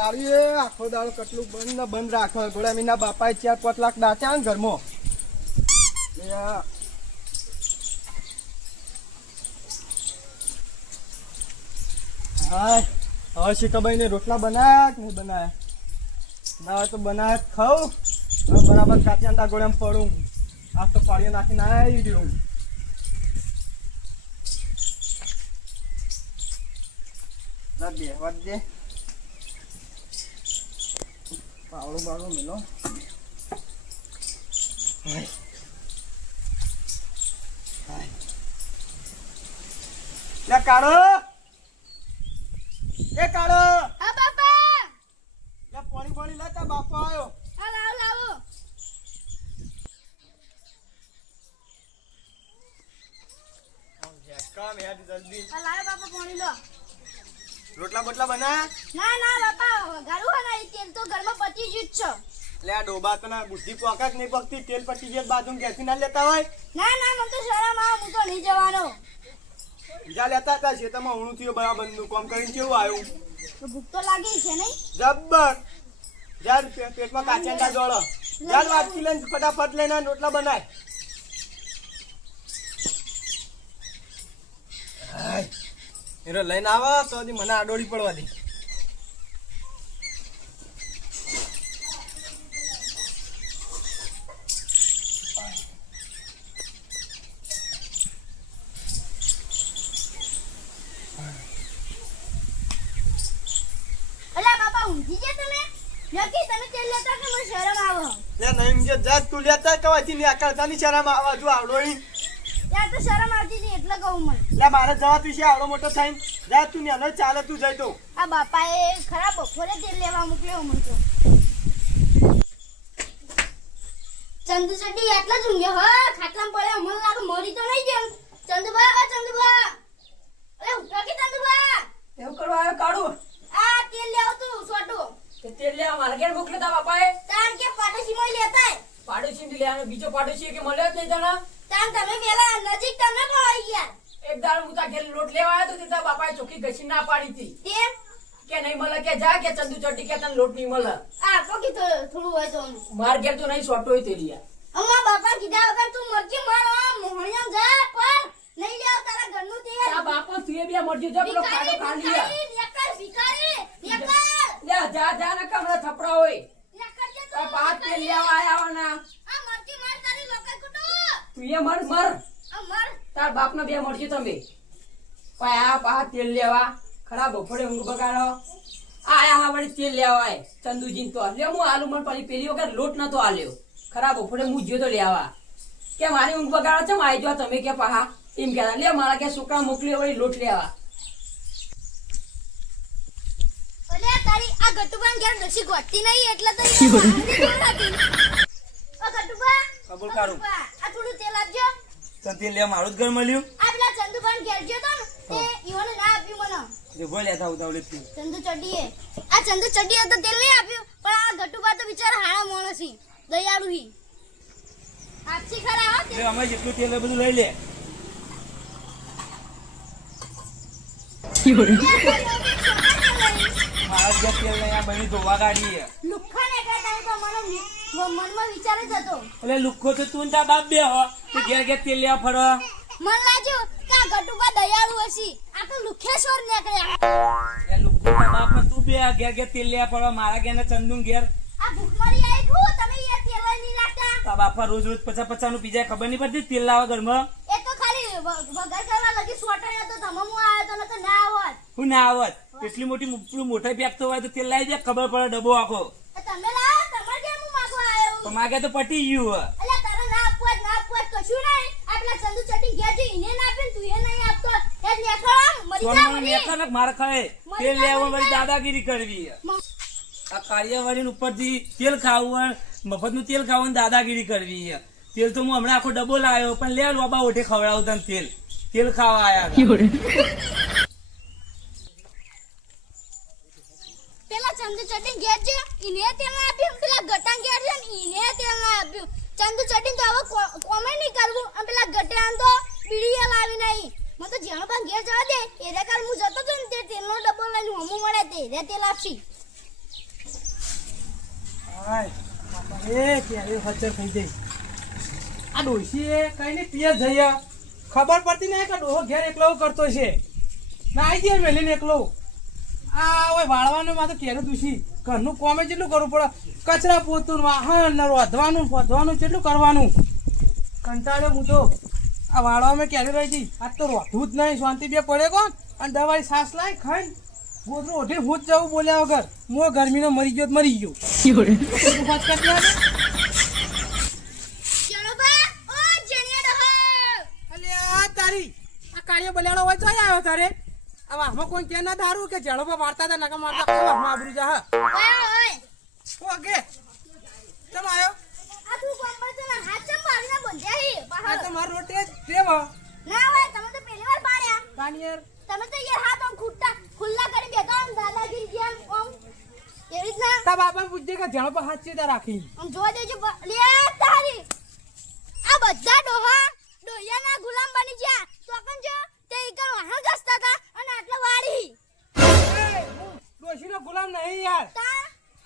કાઢીએ આખો દાડો કેટલું બંધ ને બંધ રાખો ગોળા મીના બાપાએ ચાર પાંચ લાખ દાચ્યા ને ઘરમાં. હવે શીખાભાઈ ને રોટલા બનાયા કે નહીં બનાયા? ના, તો બનાયા ખાઉં. બરાબર કાચિયા ગોળામાં પડું આ તો પાડીઓ નાખીને આવી રહ્યું બે વાત દે. પાવડું બાવડું મેલો. હાય. હાય. લે કાળો. એ કાળો. હા બાપા. લે પાણી પાણી લે તાર બાપો આવ્યો હા લાવો લાવો. કામ યાર જલ્દી. હા લાવો બાપા પાણી લો. રોટલા બોટલા બનાયા? ના ના બાપા વઘારું હોય તેલ તો ઘરમાં પતી જ છે. લે આ ડોબા તો ના બુદ્ધિ પોકા જ નહીં પકતી તેલ પટી ગયા બાજુ ગેસી ના લેતા હોય? ના ના મને તો શરમ આવે હું તો નહીં જવાનો. બીજા લેતા હતા ખેતરમાં ઊણું થયું બરાબરનું કામ કરીને કેવું આવ્યું? તો ભૂખ તો લાગી છે નહીં? જબ્બર! જાર પેટમાં કાચેંડા દોડો જાર વાટકી લઈને ફટાફટ લઈને રોટલા બનાય હાય. એનો લઈને આવો તો હજી મને આડોળી પડવા દે. અલા બાપા ઊંઘી ગયા તમે? નક્કી તમે તેલ લેતા શરમ આવે? તું લેતા કવાથી ની આકળતા ની શરમ આવા જો આવડોળી ત્યાં તો શરમ આવતી કહું મને. લે મારે જવા તું છે આવડો મોટો થાય જા તું ને ચાલે તું જઈ તો. આ બાપાએ ખરાબ બપોરે તેલ લેવા મોકલ્યો મને તો. ચંદુ ચડ્ડી એટલા જ ઊંઘ્યો હ. ખાટલામાં પડ્યો મને લાગે મરી તો નહીં ગયો. ચંદુબા ઓ ચંદુબા અરે ઉઠો કે ચંદુબા એવું કરવા આવ્યો કાઢું. આ તેલ લેવો તું સોટું. તેલ લેવા મારા ઘેર તા બાપાએ? તાન કે પાડોશીમાં લેતા પાડોશી લેવાનો બીજો પાડોશી કે મળ્યો જ નહીં તને? તમે પેલા નજીક તમે પડાઈ ગયા એક દાડ હું તા ઘેર લોટ લેવા આવ્યો તો તે બાપાએ ચોખ્ખી ઘસી ના પાડી હતી. કે નહીં મળે કે જા કે ચંદુ ચટ્ટી કે તને લોટ નહીં મળે. આ તો થોડું હોય તો. માર ઘેર તો નહીં સોટો હોય તેલિયા અમાર બાપા કીધા વગર તું મરજી મારો મોહણિયા જા પર નહીં લેવ તારા ઘરનું તેલ. તા બાપો તું બે મરજી જો પેલો ખાડો ખાલી નેકર ભિખારી નેકર. લે જા જા ને કમરે થપડા હોય. નેકર જે તા તેલ લેવા આયા હોના આ મરજી માર તારી લોકા કુટુ તું એ મર મર. મર. તાર બાપ બે મળશે તમે. પાયા પા તેલ લેવા ખરાબ બફોડે ઊંઘ બગાડો. આયા હા વળી તેલ લેવા આય ચંદુજી તો લે હું આલુ મન પડી પેલી વખત લોટ નતો આલ્યો. ખરા બફોડે હું જ્યો તો લેવા કે મારી ઊંઘ બગાડો છે આઈ જો તમે કે પાહા. એમ કહેતા લે મારા કે છોકરા મોકલી વળી લોટ લેવા તારી આ ગટુબાન ઘેર નસી ગોટતી નહીં એટલે તો ગટુબા ઓ કાઢું. આ થોડું તેલ તો તે લે મારું જ ઘર મળ્યું. આ પેલા ઘેર ગયો તો તે ઈવોને ના આપ્યું મને. દેખો લેતા ઉતાવળે થી ચંદુ ચડીએ આ ચંદુ ચડીએ તો તેલ નહીં આપ્યું પણ આ ગટુબા તો બિચારા હાણા મોણો હી દયાળુ હી આપસી ખરા હો તે. અમે જેટલું તેલ બધું લઈ લે. મારા જ ઘર તેલ નહીં આ બની ધોવા ગાડી લુખા ને તો મને મનમાં વિચાર જ હતો. એટલે લુખો તો તું તા બાપ બે હો. કે ઘેર ઘેર તેલ લેવા ફરો. મન લાજો કે આ ગટુબા દયાળુ હશી. આ તો લુખેશ્વર નીકળ્યા એ લુખો તો બાપ ને તું બે ઘેર ઘેર તેલ લેવા ફરો. મારા ઘેર ને ચંદુ ઘેર. આ ભૂખમરી આઈ ખુ તમે એ તેલ નહીં નાખતા તાર બાપા રોજ રોજ પચા પચા નું બીજા ખબર નહીં પડતી તેલ લાવા ઘરમાં? એ તો ખાલી વગર કરવા લગી સોટાયો તો તમે હું આવ્યો તો નકર ના આવત. હું ના આવત. એટલી મોટી મોટા પેક તો હોય તો તેલ લાવી દે. ખબર પડે ડબ્બો આખો. તમે લાવો તમારે જેમ હું માગવા આવ્યો તો માગે તો પટી ગયું હે. અલ્યા તારે ના આપવું હોય, ના આપવું હોય કશું નહીં? આ ચંદુ ચટી ગયા છે એને ના આપે તું એ નહીં આપતો એ નેકળો મરી જા મરી. નેકા માર ખાય? તેલ લેવા વળી દાદાગીરી કરવી આ કાર્યવાળી ઉપરથી તેલ ખાવું મફતનું તેલ ખાવું દાદાગીરી કરવી. તેલ તો હું હમણાં આખો ડબ્બો લાવ્યો પણ લે બાબા ઓઠે ખવડાવું તને તેલ. તેલ ખાવા આયા પેલા ચંદુ ચટી ગયા છે એને તેલ ના આપ્યું. પેલા ગટા ઘેર છે ને એને તેલ આપ્યું. ચંદુ ચટી તો કો- કોમે નહીં કરું અને પેલા ગટાન તો બીડીએ લાવી નહીં. મને તો જેનો પણ ઘેર જવા દે એને કાલ હું જતો હતો ને તે તેલનો ડબ્બો લઈને હમું મળે તે એને તેલ આપશી એ ત્યારે હચર થઈ જઈ આ ડોશીએ કઈ ને પિયર જઈએ ખબર પડતી નહીં કે ડોહો ઘેર એકલો કરતો છે. ના આવી જાય મેલીને એકલો. આ ઓય વાળવાનું માં તો કેરું દુશી ઘરનું કોમે કેટલું કરવું પડે. કચરા પોતું વાહન વધવાનું રોધવાનું ફોધવાનું કેટલું કરવાનું. કંટાળ્યો હું તો. આ વાળવામાં ક્યારે રહી હતી આજ તો રોધવું જ નહીં. શાંતિ બે પડે કોણ? અને દવાઈ સાસ લાય ખાઈ ગોદરું ઓઢે હું જ જવું બોલ્યા વગર. હું ગરમીનો મરી ગયો તો મરી ગયો. તારી. આ કાર્ય બલ્યાળો હોય તો આવ્યો તારે. આ આમાં કોઈ કે ના ધારું કે જળો વાર્તા હતા નકા મારતા આ વાહમાં આબરૂ જા હા ઓકે ચમ આયો આ તું કોમ પર છે ને હાથ ચમ મારીને બંધ્યા હી આ તો મારો રોટે દેવ ના હોય તમે તો પહેલી વાર પાડ્યા કાનિયર તમે તો યાર હાથ આમ ખુટ્ટા ખુલ્લા કરી બેઠા આમ દાદાગીરી જેમ આમ એવી રીતના તા બાપા પૂછજે કે જળો પર હાથ ચેતા રાખી આમ જોવા દેજો લે તારી આ બધા ડોહા ડોહિયાના ગુલામ બની ગયા ચોકન જો તે ઈકર વાહણ ઘસતા હતા અને આટલો વાળી. ડોશીનો ગુલામ નહીં યાર.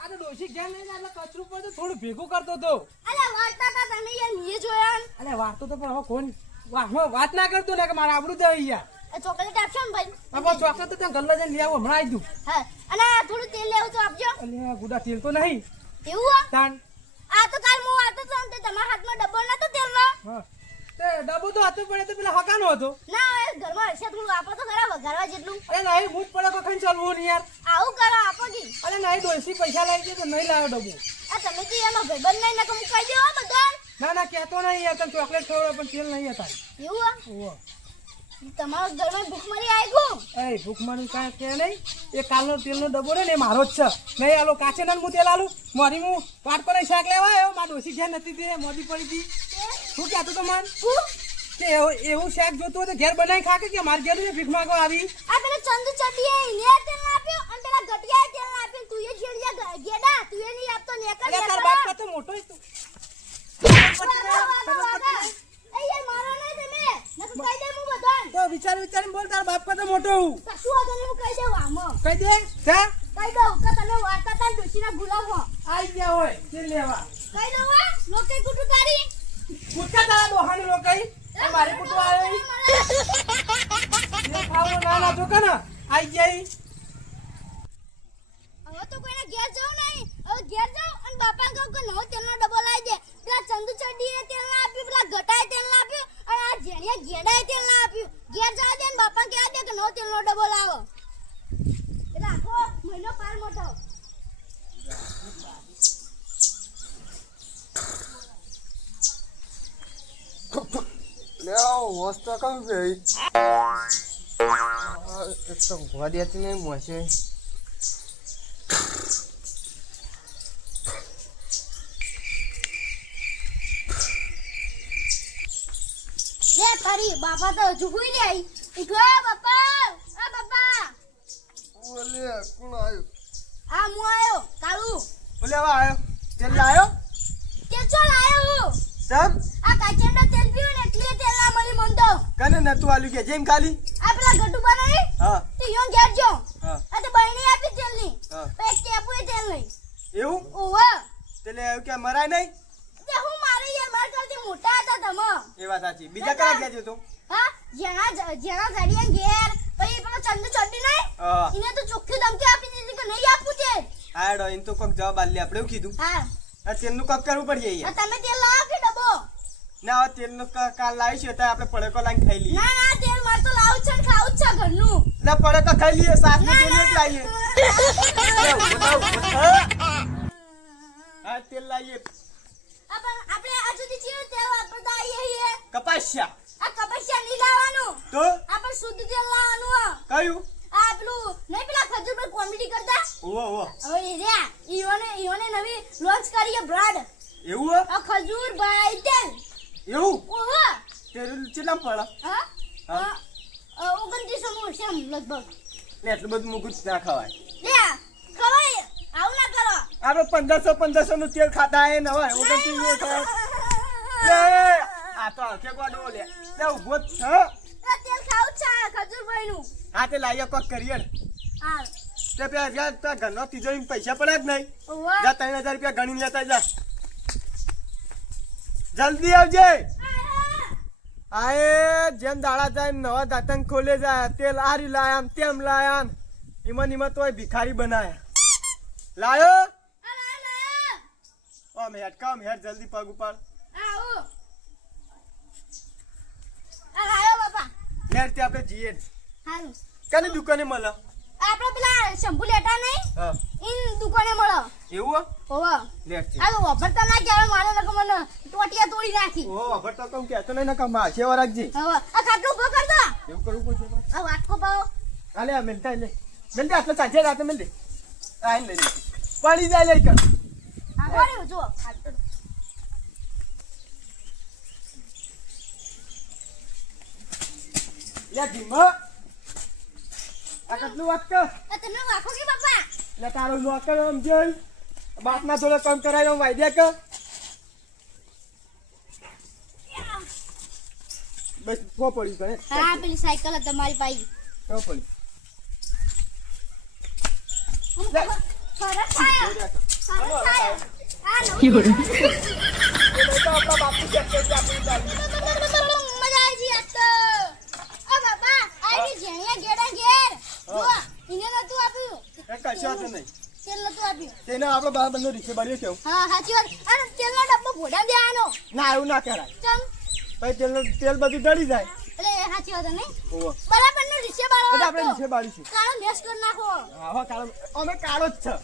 આ તો ડોશી ઘેર નહીં એટલે કચરું પર તો થોડું ભેગું કરતો તો. અલે વાળતા હતા તમે યાર નીએ જોયા? અરે વાતો તો પણ હવે કોણ વાહ વાત ના કરતો ને કે મારે આબરૂ જાય યાર. ચોકલેટ આપશો ને ભાઈ? હવે ચોકલેટ તો ત્યાં ગલ્લા જઈને લઈ આવું હમણાં આવી દઉં હા અને થોડું તેલ લેવું તો આપજો. અલે ગુડા તેલ તો નહીં. એવું? આ તો કાલ હું આવતો તે તમારા હાથમાં ડબ્બો નતો તેલનો. હા. તે ડબ્બો તો હતો પડે તો પેલા હકાનો હતો. ના ઘરમાં હશે થોડું આપો તો ખરા વઘારવા જેટલું. અરે નહીં ભૂત પડે તો ખાઈ ચાલવું નહીં યાર. આવું કરો આપો કી અરે નહીં ડોલસી પૈસા લઈ ગયો તો નહીં લાવ્યો ડબ્બો. આ તમે તો એમાં ભાઈબંધ નહીં નકર મુકાઈ દેવો બધા ના ના કહેતો નહીં યાર તને ચોકલેટ ખવડાવ પણ તેલ નહીં હતા. એવું હો? તમારા ઘરમાં ભૂખમરી આવી ગયું? એ ભૂખમરી કાંઈ કે નહીં. એ કાલનો તેલનો ડબ્બો ને એ મારો જ છે. નહીં આલો કાચે ના હું તેલ આલું. મારી હું પાટ નહીં શાક લેવા આવ્યો. મારા ડોસી ઘેર નથી તે મોદી પડી હતી. શું કહેતો તો મન? કે એવું શાક જોતું હોય તો ઘેર બનાવી ખાકે કે મારે ઘેર ભીખ માંગવા આવી? આ પેલા ચંદુ ચટીએ એને તેલ આપ્યો અને પેલા ગટિયાએ તેલ આપ્યું તું એ છેડિયા ગેડા તું એ નહીં આપતો ને એક તાર બાપ તો મોટો જ તું. વિચાર વિચારીને બોલ તાર બાપ કરતા મોટો હું. કશું હતો હું કહી દઉં આમાં. કહી દે જા. કહી દઉં કે તમે વાર્તા તા ડોશીના ગુલાબ હો. આઈ ગયા હોય તે લેવા. કહી દઉં લોકે કુટું કૂદકા તારા દોહાની લોકાઈ આ મારે કૂટો આવ્યો ખાવો, ના ના જો ને. આઈ જઈ હવે તો કોઈને ઘેર જવું નહીં. હવે ઘેર જાવ અને બાપા કહું કે નવો તેલનો ડબ્બો લાવી દે પેલા ચંદુ ચડીએ તેલ ના આપ્યું પેલા ગટાએ તેલ ના આપ્યું અને આ જેણીએ ગેડાએ તેલ ના આપ્યું ઘેર જવા દે ને બાપા કહેવા દે કે નવો તેલનો ડબ્બો લાવો એટલે આખો મહિનો પાર મોટો લેવો હોશ તો કમ ગઈ એક તો ભૂવા દેતી નહીં મોશે લે તારી બાપા તો હજુ હુઈ આઈ ઉઠો બાપા આ બાપા. ઓલે કોણ આવ્યું? આ હું આયો કાળુ ઓલે આવા આવ્યો? તેલ લાયો તે ચો લાયો હું ચમ આ કાચંડો તેલ પીવું એટલે તેલ ના મળી મન તો કને નતું આલ્યું કે? જેમ ખાલી? આ પેલા ગટુ બનાવી? હા. તે યો ઘેર જો હા. આ તો બહેણી આપી તેલની. હા. પછી ટેપુ એ તેલ નહીં એવું? ઓવા તેલે આવ્યું કે મરાય નહીં? તે હું મારે યાર માર કરતી મોટા હતા તમે. એ વાત સાચી. બીજા કરા ગયા તું. હા જેના જેના ગાડીએ ઘેર. પછી પેલો ચંદુ ચડ્ડી નહીં? હા. એને તો ચોખ્ખી ધમકી આપી દીધી કે નહીં આપું તે હાડો એમ તો કોક જવાબ આલી આપણે એવું કીધું. હા. આ તેલનું કક કરવું પડશે જાય યાર તમે તેલ લાવો ના તેલ ક- કાલ લાવીશું તો આપણે પડકો લાવીને ખાઈ લઈએ. ના ના તેલ માર તો લાવું છે ને ખાવું છે ઘરનું. ના પડકો ખાઈ લઈએ સાસ ને તેલ જ લાવીએ. હા તેલ લાવીએ. આપણે આ સુધી ચીયું તેલ વાપરતા આવીએ છીએ. કપાસ્યા. આ કપાસિયા નહીં લાવવાનું. તો? આપણે શુદ્ધ તેલ લાવવાનું. કયું? આ પેલું નહીં પેલા ખજૂર પર કોમેડી કરતા? ઓહો હવે એ રહ્યા. ઈઓને ઈઓને નવી લોન્ચ કરી છે બ્રાડ. એવું આ ખજૂર ભાઈ એવું? ઓહો પડે? હા? હા. ઓગણત્રીસો નું લગભગ. ને એટલું બધું મૂકું જ ના ખવાય. લે ખવાય. આવું ના કરો. આપણે પંદરસો પંદરસો નું તેલ ખાતા હે ને હવે ઓગણત્રીસનું ખાય. લે, આ તો હલકે ગોડો લે. લે ઊભો જ છે તેલ ખાવું નું હા તે લાવીએ કોક કરીએ હા. તે પેલા તારા ઘરનો તિજોરી પૈસા પડે જ નહીં. જા ત્રણ હજાર રૂપિયા ગણી લેતા જા. જલ્દી આવજે. આએ જેમ દાડા જાય નવા દાંતન ખોલે જાય. તેલ આરી લાયા તેમ લાયા. ઈમન ઈમન તો ભિખારી બનાયા. લાયો. ઓ મેટ કામ હેડ જલ્દી પગ ઉપાડ. હેડ તે આપણે જઈએ. હારું. દુકાને મળે? આપણે પેલા શંભુ લેટા નહીં હા ઇન દુકાને મળો એવું? ઓવા લેટ છે. આ તો વાપરતા ના કહેવાય મારે નકર મને ટોટિયા તોડી નાખી. ઓ અભર તો કહેતો નહીં ને કમ માસે રાખજી. હવે આ ખાટલો ભો કર દો એવું કરવું પડશે આ વાટકો ભાવ હાલે મિલતા લે. મેલતા આટલા સાંજે રાતે મેલ દે. આ લે લે. પડી જાય લે કર. આ કોને જો ખાટલો લે ધીમા. આ કેટલું વાત કર તમે વાખો કે બાપા? લે તારો નોકર સમજે બાપના થોડો કામ કરાયો વાયદા કે બસ ફો પડી કરે હા? પેલી સાયકલ હતી તમારી પાઈ ફો પડી સરસ આયો આ નવું તો આપણા બાપુ છે કે આપણી દાદી મજા આવી ગઈ આજ તો ઓ બાપા આઈ જેણિયા ગેડા ઘેર જો ઇને નતું આપ્યું એ કશો હતો નહીં તેલ નતું આપ્યું તેને આપણે બાપ બંધો રીક્ષે બાળીએ કેવું હા સાચી વાત. અને તેલનો ડબ્બો ભોડા દેવાનો. ના એવું ના કરાય ચમ. પછી તેલ તેલ બધું ડળી જાય. એટલે સાચી વાત નહીં. ઓહો. બરાબર નો રીસે બાળો એટલે આપણે રીક્ષે બાળીશું કાળો મેસ કરી નાખો. હા કાળો. અમે કાળો જ છે.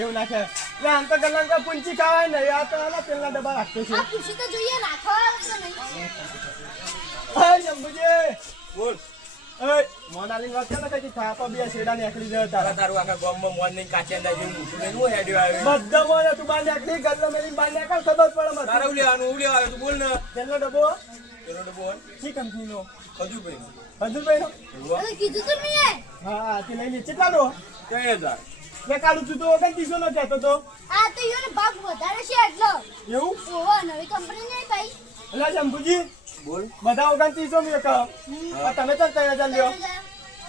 એવું નાખે આમ તો ગલ્લા પૂંચી ખાવાય ને આ તો પેલા ડબ્બા રાખતો છે. તો જોઈએ રાખો નહીં. જંબુજી! બોલ. એ મોનાલી વાત કરે કે થાપા બે શેડા નીકળી જાય તારા તારું આખા ગામમાં મોન નહીં મૂકું હું હેડ્યો આવ્યો. બધા મોને તું બાર નીકળી ગલ્લો મેલી બાર નીકળ ખબર પડે મત તારે ઉલે આનું આવ્યો તું બોલ ને. તેલનો ડબ્બો? પેલો ડબ્બો શી કંપનીનો? હજુ ભાઈ હજુરભાઈનો કીધું તું મેં. હા તે લઈ લે. ત્રણ હજાર. મેં કાઢું તું તો ઓગણત્રીસો નો કહેતો તો. આ તો ઈયોને ભાગ વધારે છે એટલો. એવું? ઓહો નવી કંપની નહીં ભાઈ. એટલે જંબુજી બોલ. બધા ઓગણત્રીસો મેં કહો તમે તો ત્રણ હજાર લ્યો.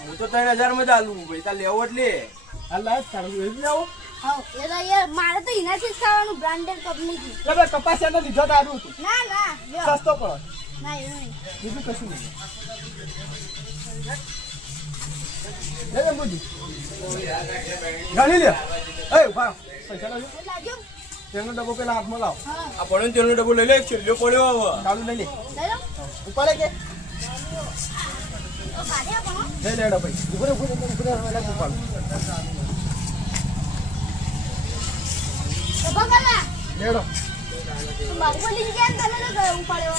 હું તો ત્રણ હજારમાં ચાલુ ભાઈ તાર લેવો એટલે. અલ્લાહ તારું એવું જ લેવો. હા એ મારે તો એનાથી જ ખાવાનું બ્રાન્ડેડ કંપની થી ભાઈ કપાસિયાનો લીધો તારું હતું. ના ના. સસ્તો પડે. ના એવું નહીં. બીજું કશું નહીં. લે જંબુજી ગણી લે. એ ઊભા પૈસા લાગ્યો? તેનો ડબ્બો પેલા હાથમાં લાવ. આ પડ્યો ને તેનો ડબ્બો લઈ લે છેલ્લો પડ્યો હવે. ચાલુ લઈ લે. ઉપાડે કે? લેડો ભાઈ ઉપાડો લેડો. બાહુબલી તને ગયો ઉપાડ્યો?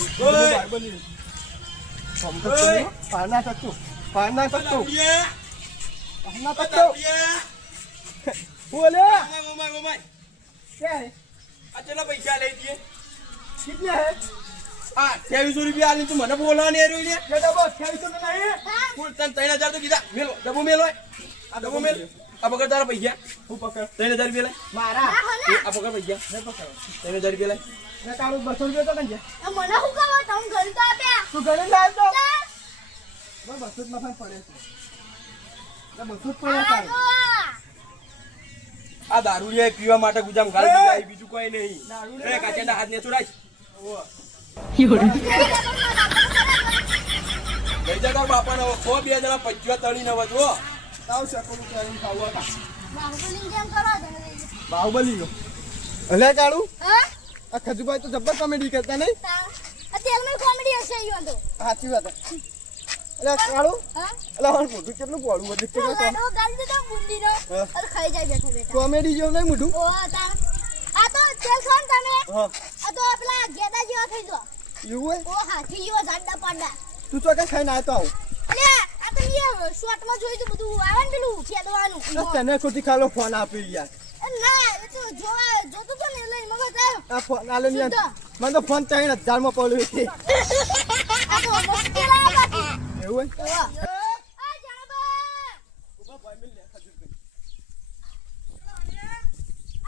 ક્યાં આ ચલો પૈસા લઈ દઈએ. કેટલા હે રૂપિયા આલી તું મને બોલાવાની હેરું છે ડબ્બો અઠ્યાવીસો નો નહીં કુલ તને ત્રણ હજાર તો કીધા. મેલો ડબ્બો મેલો આ ડબ્બો મેલ. આ પકડ તારા પૈસા. હું પકડ. ત્રણ હજાર રૂપિયા લાય મારા? આ પકડ પૈસા. મેં પકડ ત્રણ હજાર રૂપિયા લાય તારું બસો રૂપિયા તો કઈ મને શું કહો તમે તું ઘરે લાવ તો? બસો જ પડે છે. બસો પડે આ દારૂ લે પીવા માટે ગુજામ ગાળ દીધા બીજું કઈ નહીં. રે કાચેના હાથ ને છોડાય લઈ જતા બે જણા પંચવા તળી ને વજો તાવ શકું કરીને ખાવું ગયો અલે કાળુ આ ખજુભાઈ તો જબ્બર કોમેડી કરતા નહીં? તેલ કોમેડી હશે સાચી વાત એટલે કાળું? હા? એટલે હવે મોઢું કેટલું પોળું બધું કેટલું લાડવો ગાળી દીધો બુંદીનો હા. અરે ખાઈ જાય બેઠા બેઠા. કોમેડી જો નહીં મોઢું? ઓ તાર. આ તો તેલ ને તમે? હા. આ તો આપલા ગેડા જેવા થઈ જો એવું હોય? ઓ હાથી જેવા જાડા પાડા. તું તો કઈ ખાઈને આવ્યો તો આવું. અલે આ તો શોર્ટમાં જોઈ તું બધું આવે ને પેલું ખેદવાનું. તો તને ખોટી ખાલો ફોન આપી યાર એ ના એ તો જોવા જોતો તો ને લઈ મગજ આ ફોન આલે ને મને તો ફોન ત્રણ હજારમાં પડ્યો છે. આ તો એવું હોય ઓવા. આ જાણબા આટલા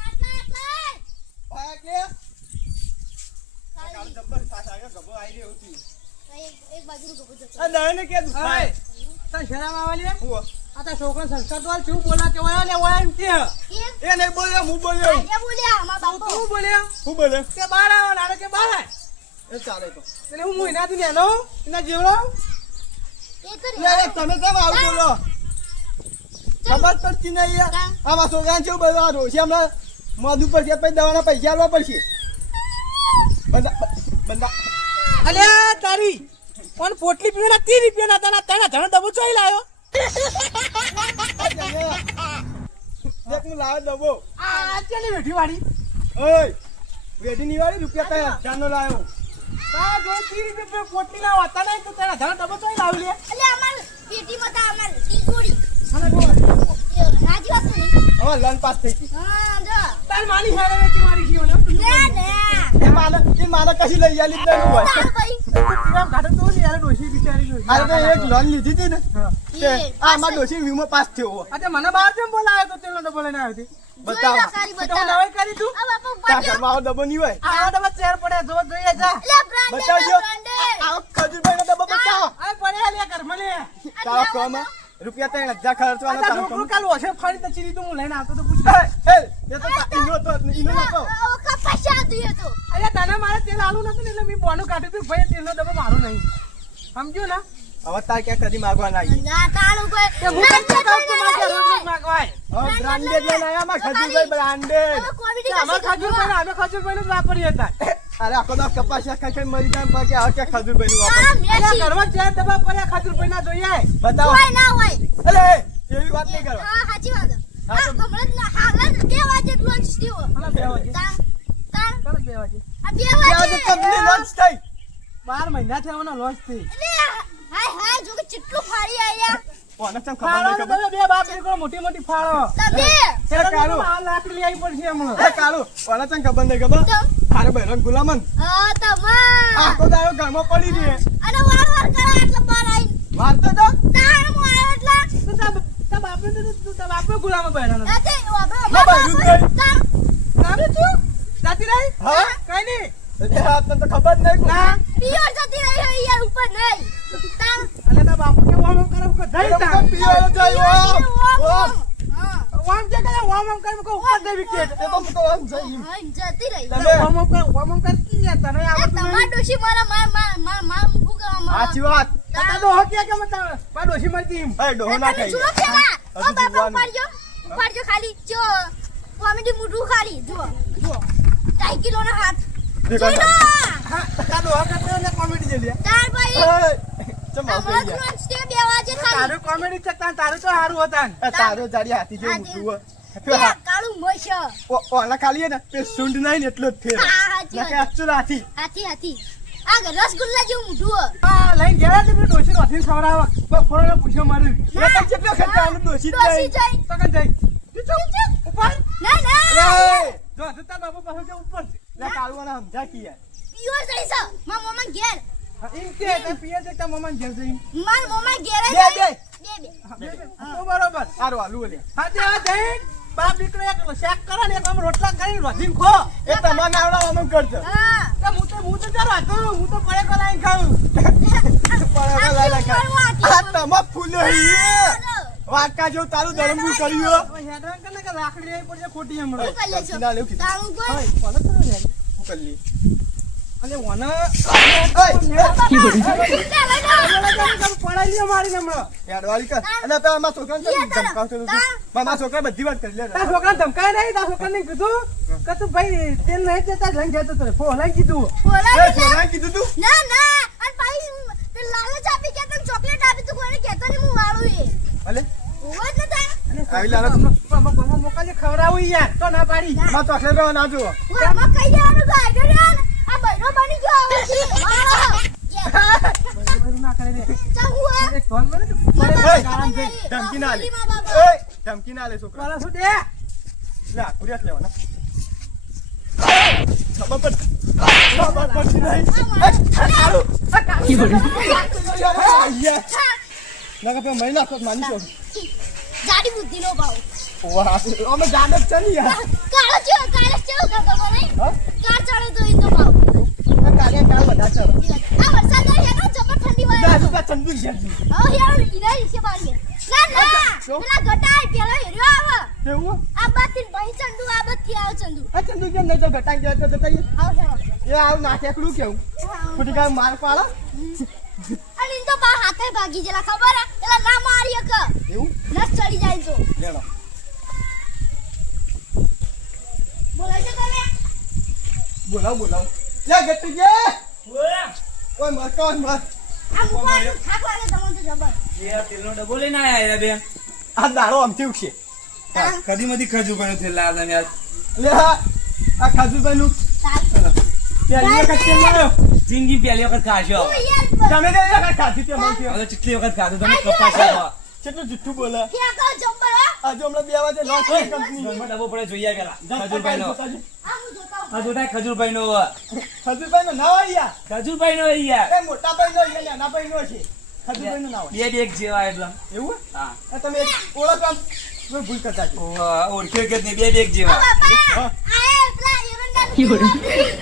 આટલા ભાઈ કે ખાલી. જબ્બર સાસ આવ્યો આઈ રહ્યો છું. એક- એક બાજુનું કપડું જતો. આ દાડાને કે દુખાય. હાય તને શરમ આવે લે હુઓ. આ તારા છોકરાને સંસ્કાર તો શું બોલા કે ઓય એમ કે એ નહીં બોલ્યો હું બોલ્યો આજે બોલ્યા હું બોલ્યો કે બાર આવો નાનો કે બાર આવે એ ચાલે તો એટલે હું મહિનાથી નેનો એના જેવડો તમે કેમ આવું બોલો ખબર પડતી નહીં આમાં છોકરાને કેવું બધું આ રોશે હમણાં પર પછી દવાના પૈસા પડશે. બંધા તારી પણ પોટલી પીવાના ત્રીસ રૂપિયા ના તને તને ધણ દબો ચોઈ લાયો દેખ હું લાવ્યો દબો આ ચાલી વેઠી વાળી ઓય વેઢી નિવાળી રૂપિયા કયા ચાનો લાવ્યો. તા જો ત્રીસ રૂપિયા પોટલી ના હોતા નહીં તો તને ધણ દબો ચોઈ લાવી લે એટલે અમાર પેટીમાં તો અમાર તીજોરી. અને એ રાજી વાત નહીં. હવે લન પાસ થઈ ગઈ હા, જો. તાર માની હેરે વેચી મારી ગયો ને ના, ના. એ માને એ માને કશી લઈ આલી જ નહીં હોય તાર ભાઈ. તો ને યાર ડોશી બિચારી જોઈ આ તો એક લોન લીધી હતી ને તે આ મારા ડોશી વીમો પાસ થયો હોય. મને બહાર કેમ બોલાયો તો તેનો ડબો લઈને આવ્યો હતી બતાવો લો. નવાઈ કરી તું. તા બાપુ તારા ઉપાડ્યો. ઘરમાં આવો ડબ્બો નહીં હોય. આ ડબ્બા ચેર પડે જો જોઈએ જા. બતાવજો. આવો ખજૂરભાઈનો ડબ્બો બતાવો. આ પડે લે ઘર મને તારો કોમ રૂપિયા ત્રણ હજાર ખર્ચવાનો તારો કોમ કાલ ઓછે ફાડી તો ચીરી તો હું લઈને આવતો તો પૂછ. એ, એ, તો ઇનો તો ઈનો નતો. આ પૈસા જોઈએ તો. અરે તને મારે તેલ આલું નતું એટલે મેં બોનું કાઢ્યું તું ભાઈ તેલનો ડબ્બો મારો નહીં. સમજ્યો ને? હવે તાર ક્યાં કદી માગવા ના ના, ખજૂર ભાઈ ખજૂર ભાઈ અરે આખો દા કપાસ ખાઈ ખાઈ મરી જાય કે હવે ક્યાં ખજૂરભાઈ નું આ વાપર મેસી. ઘરમાં ચેર પડ્યા ખજૂર ભાઈ ના જોઈએ. બતાવો. ના અરે એવી વાત નહીં કરો હા, સાચી વાત. હા, આ તો- હમણાં જ ના- હાલ જ બે વાગે જ થયો. બે વાગે. બે વાગે. બે વાગે. કંપની લોન્ચ થઈ. બાર મહિના થયા લોન્ચથી. એટલે હાય, હાય, જો કે ચેટલું ફાડી આયા. કોને ચમ ખબર ફાળો ખબર? બે બાપ દીકરો મોટી મોટી ફાળો. તમે. કાળું. તો આ લાકડી લઈ આવી પડશે હમણાં. એ કાળું કોને ચમ ખબર નહીં ખબર? તારે બહેરાન ગુલામન. હા, તમાર. આખો દાડો ઘરમાં પડી રહે અને વાર વાર કરે એટલે બહાર આઈને. વાત તો તો. તાણ હું આયો એટલે. તો તાર બાપે તો તું બાપે ગુલામ બહેરાનો તું જાતી રહી. હા? કઈ નહીં તને તો ખબર જ નહીં ના પિયર જતી રહી હોય યાર ઉપર નહીં. તાણ. અલે તાર બાપુ કે ઓમ ઓમ કરે કે જઈ લોકો તાર પીવાનો જાય ઓમ, ઓમ, ઓમ. ઓમ. હા. ઓમ જે કરે ઓમ ઓમ કરે કે ઉપર જઈ વિકેટ એ તો મૂકો આમ જઈ હા, જતી રહી. તમે ઓમ ઓમ કર ઓમ ઓમ કી યાર તને એ આવડતું તમાર ડોશી મારા માર- માર- માર- માર મૂકું કરવા મારા. સાચી વાત તાર ડોહો કે કે મત પા ડોશી મરતી એમ એ ડોહો ના ખાઈ જુઓ પેલા. ઓ બાપા ઉપાડજો. ઉપાડજો ખાલી. જો, કોમેડી મોઢું ખાલી. જો જુઓ. ઢાઈ કિલોનો હાથ. ને કોમેડી જેલી તાર ભાઈ. ચમ. તારું કોમેડી ચકતા તારું તો સારું હતા તારો જાડી હાથી જેવું હાથી. હોય. કાળું મોશ. ઓલા ખાલી ને તે સૂંઢ નહીં એટલો જ ફેર હા, હાચી ના કે વાત. અચ્છું હાથી હાથી, હાથી. આ રસગુલ્લા જેવું મોઢું આ લઈને ગયા તે ડોશી રોથી ખવડાવવા બપોરે પૂછ્યો મારું એ તો ખર્ચો આનો જાય. ઉપર ના, ના. જો તો તાર બાપુ પાસે ઉપર છે લે કાળુઆના સમજા કી યાર. પીવો જઈ છે. મારા મોમાં ઘેર. હા, કે તે પીએ છે તાર મમ્મા ઘેર જઈ મારા મોમાં ઘેર બે, બે. બે, બે. તો બરોબર હારું, હાલું ઓલે. હા તે આ જઈ બાપ દીકરો એક શેક કરે ને તમે રોટલા કરીને રોધીને ખો એ તમારે આવડાવવાનું કરજો તો હું તો હું તો ચાલો હતો હું તો પડે કો લાઈન ખાઉં પડે લઈ. આ તમાર ફૂલો હી. વાંકા જેવું તારું ધરમું કર્યું હો. હવે કે રાખડી પડશે ખોટી હમણાં ના લેવું તારું કોઈ? કરો અને ઓય, પડાઈ મારી હમણાં હેડવાળી કર. અને પેલા મારા છોકરાને ધમકાવતો? મારા છોકરા બધી વાત કરી લે તાર છોકરા ધમકાય નહીં તાર છોકરાને કીધું કે તું ભાઈ તેલ નહીં દેતા લઈને જતો તો ફોલાઈ કીધું કીધું તું ના ના અને પાછી તે લાલચ આપી કે તને ચોકલેટ આપી તું કોઈને કહેતો નહીં હું વાળું એ ભલે હોવો જ નતા આવી લાલચ. ખવડાવું યાર તો ના પાડી. મારા ચોકલેટ વાળા ના જુઓ. આમાં કહી? દેવાનું કે આગળ આ બૈરો બની ગયો. ના રે ધોન મને ધમકી ના લે. ના છોકરા. શું દે? લે કુરિયાત લેવાના. ના છો. જાડી બુદ્ધિનો ભાવ. વાહ. અમે જાને યાર. કાળો કાળો કાર ચડે તો ભાવ કાલે કાલ બધા ચલો આ વરસાદ આવે છે જબર ઠંડી હોય. ના તું ચંદુ છે યાર બારીએ. ના ના શું? પેલા હેર્યો આવે. કેવું? આ બાથી ભાઈ ચંદુ આ આવે ચંદુ. આ ચંદુ તો ઘટાઈ જાય તો જતા આવ એ આવું નાખેકડું કેવું? ખોટી માર પાડો? અને ઈન તો બા હાથે ભાગી જેલા ખબર પેલા ના મારી કે એવું? નસ ચડી જાય તો. લેડો બોલાય છે તમે બોલાવ બોલાવ. લે ગટ્ટી જે ઓય મર કોણ મર? આ મુકવાનું થાક લાગે તમને તો જબર. એ તેલનો ડબ્બો લઈને આયા યાર આ દાડો આમથી ઉઠશે. કદી મધી ખજુ પડ્યું તેલ લાવતા યાર. લે આ નું ચાલ પહેલી વખત કેમ લાવ્યો જિંદગી પહેલી વખત ખાશો. તમે તો એ વખત ખાધી તે મને હવે વખત ખાધું તમે કેટલું જુઠ્ઠું બોલે. ફેંકો જબર હો. આજે હમણાં બે વાગે લોસ કંપની ડબ્બો પડે જોઈએ પેલા. ખજૂરભાઈ નો આ હું જોતા આ જોતા ખજૂરભાઈ નો ખજુરભાઈ નો ના હોય ખજુરભાઈ નો અહીંયા એ મોટા ભાઈ નો અહીંયા નાના ભાઈ નો છે. ખજુરભાઈ નો ના હોય. બે બે એક જેવા એટલે એવું? હા. તમે ઓળખ આમ તમે ભૂલ કરતા છો. ઓળખ્યો કે નહીં બે બે એક જેવા.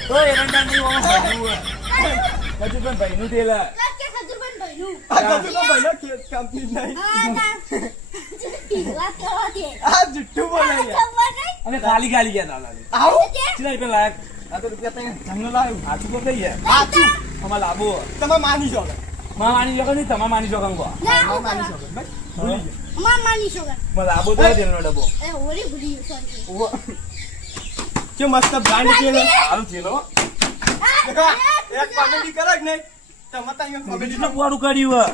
તો એરંડા નહીં ઓમ ભર્યું. ભાઈ નું તેલ કે ખજુરબન ભાઈનું? આ નો કે કંપની જ નહીં. ના આ જુઠ્ઠું બોલે યાર. ખબર નહીં અમે ખાલી ખાલી ગયા તા લાગે આવું? ચિલા રૂપિયા લાયક. આ તો રૂપિયા તને જંગલ લાવ્યું આછું તો કહીએ સાચું અમારે લાવો તમે માની છો માં માની શકો નહીં તમે માની શકો કહો ના માની શકો. અમાર માની છો માં લાવો તો તેલનો ડબ્બો. એ હોરી ભૂલી સોરી કે મસ્ત બ્રાન્ડ છે. ને સારું એક કોમેડી કરે કે નહીં? તમે તો અહીંયા કોમેડી કર્યું હા?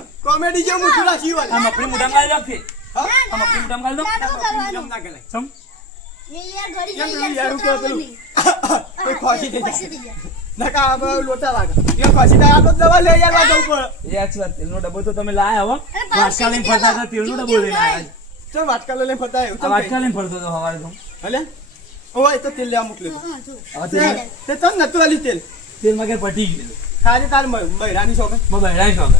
ના કરવાનું? ના. સમ તમે લાયા હો. વાટકા લઈને ફરતા હતા તેલનો ડબ્બો લઈને આયા ચાલ વાટકા લઈને ફરતા આવ્યું. વાટકા લઈને ફરતો હતો સવારે તો. હલે? ઓય, તો તેલ લેવા મોકલ્યું તે. તને નતું આલ્યું તેલ. તેલમાં કે પટી ગયું. તારે તાર મ- મહિરાની શોખે. શોખે શોખ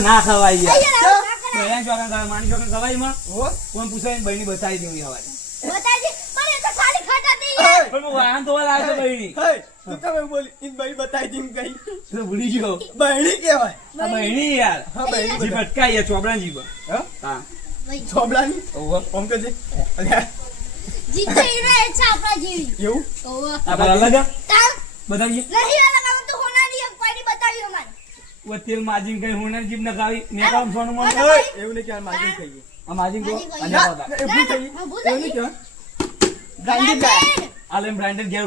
ના ખવાય માની શોખ ખવાય. માં કોણ પૂછે બહેની બતાવી દેવી હવે. બતાજી એ તો તો તું ભાઈ બતાવી તો કે તો અમારે ઓ તેલ માજીન કઈ હું જીભ ન ખાવી મેં કામ સોનું મન ઓય, એવું નહીં કહેવાય માગી ખાઈએ આ માજીન કો માજીન અને ના, એ ભૂલ થઈ એવું થઈ. નહીં કહેવાય બ્રાન્ડી લાય. આ લઈને બ્રાન્ડેડ ઘેર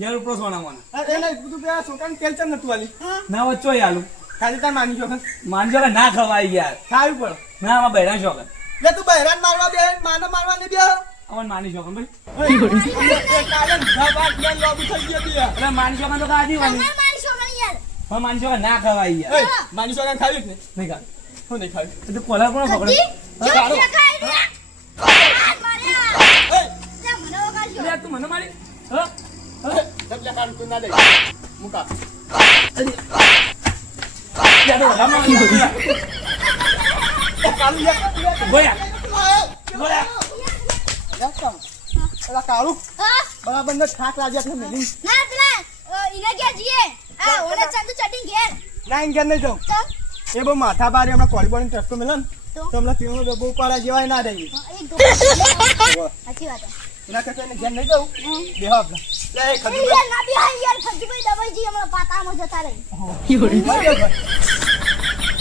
ઘેર ઉપર સોના મને. અરે એને બધું પેલા છોકરાને તેલ ચમ નતું આલ્યું? ના વચ્ચો આલું. ખાલી તાર માની જો માનજો જો ના ખવાય યાર ખાવી પડે. ના આમાં બહેરા શોખ લે તું બહેરાન મારવા બે માનો મારવા નહીં બે અમન માની શોખ ભાઈ? એ કાલે ઘા લે લોબી થઈ ગયો બે. અરે માની શકો તો કાઢી વાની અમાર મારી છોકરી યાર પણ માની શોખ ના ખવાય યાર. એય, ના ખાવી ને નહીં? નહીં હું નહીં ખાવી તો કોલા કોણ પકડે. તું મને મારી. હા તું ના દે. મુકા. બરાબર ને થાક લાગે મેલી. ના ઇને ગયા જીએ આ ઓને ચંદુ ચટિંગ ઘેર. ના ઇન ઘેર નહીં જાઉં. એ બહુ માથા બારી હમણાં કોળી બોળી ટસકો મેલે તો? તો હમણાં તેનો ડબ્બો ઉપાડા જેવાય ના રહી. હા, એક દો સાચી વાત એના કરતા એને ઘેર નહીં જાઉં? બેહો આપણે લે એ એ ખજૂર યાર ના બી યાર ખજીભાઈ દવાઈ જી હમણાં પાતામાં જતા રહી.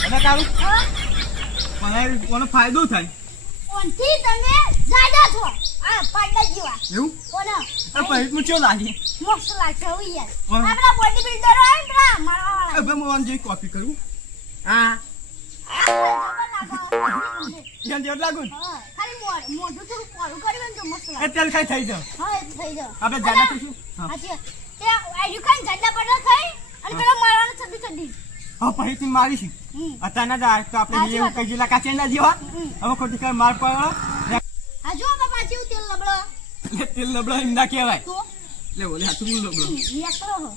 અને તારું? મને કોનો ફાયદો થાય. ઓનથી તમે જાજા છો. આ પાડા જેવા. એવું? ઓનો. આ પૈસું ચો લાગે? મસ્ત લાગશે હવે યાર. હા. બોડી બિલ્ડર હોય ને પેલા મારવા વાળા હવે હું આને કોપી કરું? લાગુ ખાલી મોઢ- મોઢું થોડું ને તો મસ્ત લાગે. તેલ ખાઈ થઈ જાવ હા એ થઈ જાવ આપણે જાડા થઈશું? હા. સાચી તે આયુ ખાઈને જાડા પડ્યા ખાઈ અને પેલા મારવાનું છડી છડી હા પછી મારીશું. અત્યારના જ આ તો આપણે. કઈ જિલ્લા જેવા. હવે ખોટી કઈ માર પડ્યો હા જો બાપા જેવું તેલ લબડો લે તેલ લબડા એમ ના કહેવાય. એટલે લે બોલે હાથું લબડો નબળો.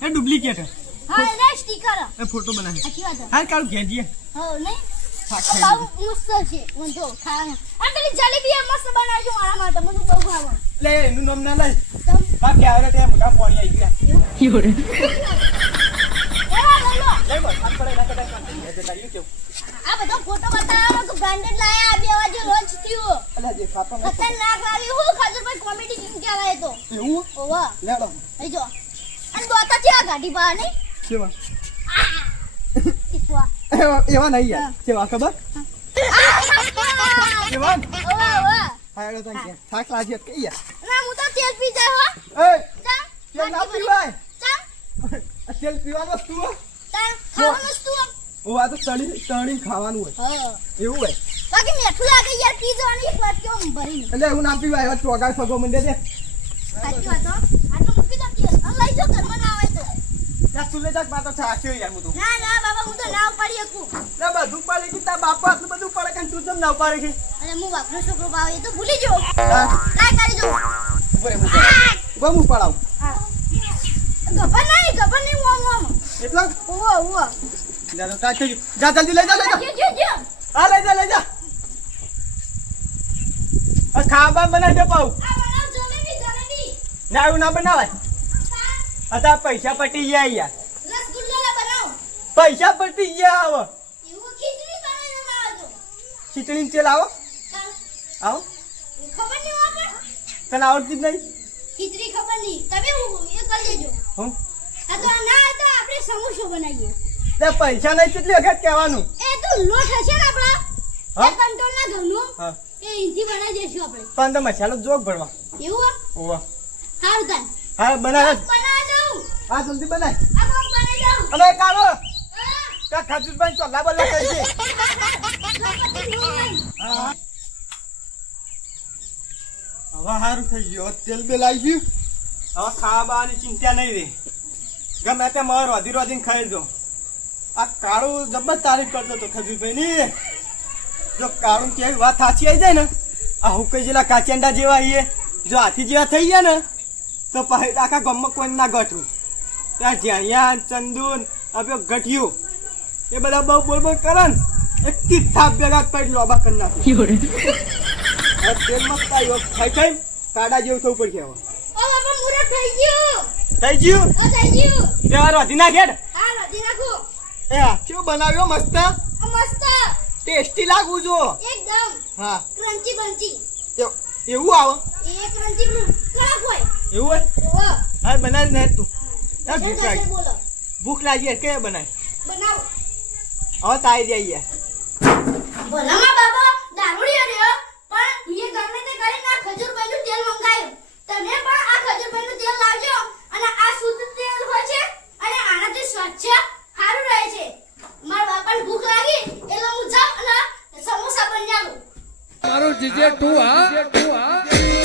એ ડુપ્લિકેટ. હા એ સ્ટીકર એ ફોટો બનાવે સાચી વાત હા. કાળું ઘેરજીએ હા નહીં? થાક આ ખાઈ બહુ મસ્ત છે. મને જો ખાવાનું. આ પેલી જલેબી એ મસ્ત બનાવજો. મારા માટે મને બહુ ભાવે. લે એનું નામ ના લઈ. તમ? આ ક્યારે તે મોટા આવી ગયા. એવા? લઈ લો બોલ હાથ પડે ના કદાચ કામ થઈ જાય તારી કેવું? આ બધો ફોટો બતાવો. કે લાયા આ બે વાગે રોજ થયો. અલા જે ખાતો નથી ખતરનાક લાવી હું ખજૂરભાઈ કોમેડી જીમ કે લાય તો. એવું? ઓવા લેડો. લઈ જો. અને દોતા છે ગાડી બહાર ને કેવા? એવા એવા નહીં યાર. કેવા ખબર? કેવા? ઓવા ઓવા હા એડો તને કે થાક લાગી કે યાર. ના હું તો તેલ પી જાય હો. એ ચા તેલ ના પીવાય. ચા. તેલ પીવાનો વસ્તુ ચા ખાવાનું જ તું ઓ આ તો તળી તળી ખાવાનું હોય. એવું હોય. બાકી મેઠું લાગે યાર પી જવાની એક વાત કેમ ભરી એટલે હું ના પીવાય એવા ચોગા ફગો મંડે દે. સાચી વાત હો. આટલું મૂકી દો કે લઈ જાઓ ઘરમાં ના આવે તો. ત્યાં લે જાક બાતો છાસ્યો યાર હું તો. ના ના બાબા હું તો ના ઉપાડી શકું. ના બધું પાડી કે તાર બાપા આટલું બધું પડે કે તું જમ ના પાડે કે? અને હું બાપનો છોકરો ભાવ એ તો ભૂલી જો. ટ્રાય કરી જો ઉપર હું. પડાવું ઉપર હું. પડાવું ગબર નહીં ગબર નહીં ઓમ ઓમ એટલો? ઓવા ઓવો જા તો કાઢ થઈ જા જલ્દી લઈ જા લઈ જા. લઈ લઈ આ ખાવા બનાવી દે પાઉં. બનાવ જલેબી જલેબી. ના એવું ના બનાવાય. પૈસા પટી ગયા યાર પૈસા પટી ગયા આવો ખીચડી આવો. ચાલ આવો. નહીં હોય તને આવડતી જ નહીં? ખીચડી ખબર નહીં. તમે હું એ કરી દેજો. હું? આ તો ના તો આપણે સમોસો બનાવીએ. તે પૈસા નહીં કેટલી વખત કહેવાનું. એ તો લોટ હશે ને આપણા? હા? એ કંટ્રોલ ના ઘરનું હા. એ અહીંથી બનાવી દેશું આપણે. પણ તો મસાલો જોગ ભરવા. એવું ઓવા સારું તાન. હા બનાવ. બનાવ જાઉં હા જલ્દી બનાય. આ કોક બનાવી જાઉં અને કાઢો હા. ત્યાં ખજૂરભાઈ ચોલા બોલા કરી છે. હવે સારું થઈ ગયું. તેલ બેલ આવી ગયું. હવે ખાવા બાવાની ચિંતા નહીં રે. ગમે તે મારો વધી રોધીને ખાઈ જો. આ કાળું જબર તારીફ કરતો હતો ખજૂરભાઈ ની જો કાળું કેવી વાત સાચી આવી જાય ને આ હુકઈ જેલા કાચેંડા જેવા આવીએ જો હાથી જેવા થઈ ગયા ને તો પછી આખા ગામમાં કોઈ ના ગઠું ત્યાં જ્યાં ચંદુન હવે ગઠિયું એ બધા બહુ બોલ બોલ કરે ને એક કી થાપ ભેગા પડી લોબા કરી નાખ્યું તેલમાં ખાઈ ખાઈ કાડા જેવું થવું પડશે હવે. થઈ ગયું. થઈ ગયું? થઈ ગયું. વ્યવહાર વધી ના નાખો એ કેવું બનાવ્યો મસ્ત? મસ્ત. ટેસ્ટી લાગવું જો. એકદમ. હા. ક્રન્ચી બંચી એવું આવો? એ ક્રન્ચી કડક હોય. એવું હોય? હા. હા બનાવી ને તું. ના ભૂખ લાગી. ભૂખ લાગી કે બનાય? બનાવો. હવે તારી જઈએ ભલામાં બાબા દારૂડી રહ્યો પણ મેં ગમે તે કરીને આ ખજૂરભાઈનું તેલ મંગાવ્યું. તમે પણ આ ખજૂરભાઈનું તેલ લાવજો અને આ શુદ્ધ તેલ હોય છે અને આનાથી સ્વચ્છ સારું રહે છે. મારા બાપાને ભૂખ લાગી એટલે હું જાઉં અને સમોસા બની આવું મારું જીજે તું હા?